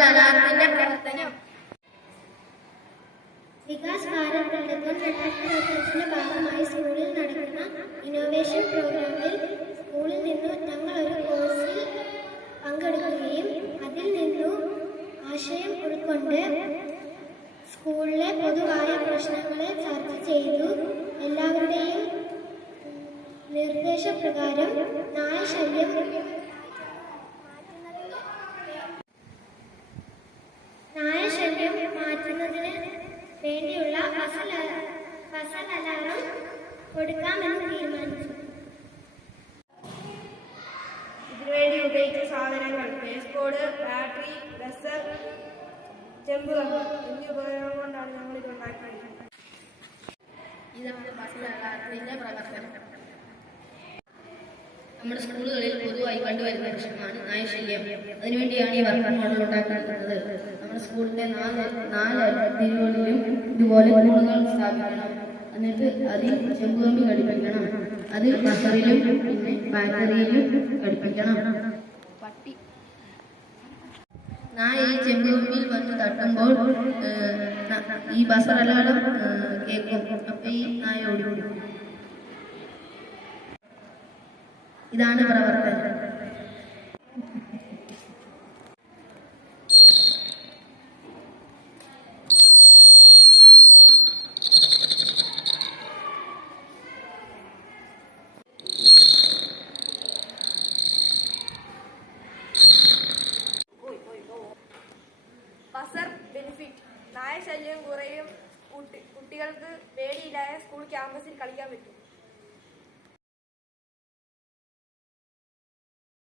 Basel അലാറത്തിന്റെ പ്രവർത്തനം. വികാസ് ഭാരത് പ്രവർത്തനം 2025 ഭാഗമായി സ്കൂളിൽ നടക്കുന്ന ഇന്നോവേഷൻ പ്രോഗ്രാമിൽ സ്കൂളിൽ നിന്നും ഞങ്ങൾ ഒരു കോഴ്സിൽ പങ്കെടുക്കുകയും അതിൽ നിന്നും ആശയം ഉൾക്കൊണ്ട് സ്കൂളിലെ പൊതുവായ പ്രശ്നങ്ങളെ ചർച്ച ചെയ്തു. എല്ലാവരുടെയും നിർദ്ദേശപ്രകാരം നായശല്യം മാറ്റുന്നതിന് വേണ്ടിയുള്ള ബസൽ അലാറം കൊടുക്കാമെന്ന് തീരുമാനിച്ചു. ഇതിനുവേണ്ടി ഉപയോഗിച്ച സാധനങ്ങൾ പേസ്കോഡ്, ബാറ്ററി, ബസൽ, ചെമ്പ് എന്നീ ഉപകരണങ്ങൾ കൊണ്ടാണ് ഞങ്ങൾ ഇത് ഉണ്ടാക്കിയത്. ഇതാണ് ബസൽ അലാറത്തിന്റെ പ്രവർത്തനം. നമ്മുടെ സ്കൂളുകളിൽ പൊതുവായി കണ്ടുവരുന്ന പ്രശ്നമാണ് നായശല്യം. അതിനുവേണ്ടിയാണ് ഈ വർക്കിംഗ് മോഡൽ ഉണ്ടാക്കുന്നത്. നമ്മുടെ സ്കൂളിന്റെ നാല് തിരുവുകളിലും ഇതുപോലെ തൂണുകൾ സ്ഥാപിക്കണം. എന്നിട്ട് അതിൽ ചെമ്പുകമ്പി ഘടിപ്പിക്കണം. അത് ബസറിലും പിന്നെ ബാറ്ററിയിലും ഘടിപ്പിക്കണം. നായ ഈ ചെമ്പുകമ്പിയിൽ വന്ന് തട്ടുമ്പോൾ ഈ ബസർ അലാറം കേൾക്കും. അപ്പൊ ഈ നായ ഓടി. ഇതാണ് പ്രവർത്തനം. ബസർ ബെനിഫിറ്റ്: നായശല്യം കുറയും. കുട്ടികൾക്ക് പേടിയില്ലാതെ സ്കൂൾ ക്യാമ്പസിൽ കളിക്കാൻ പറ്റും.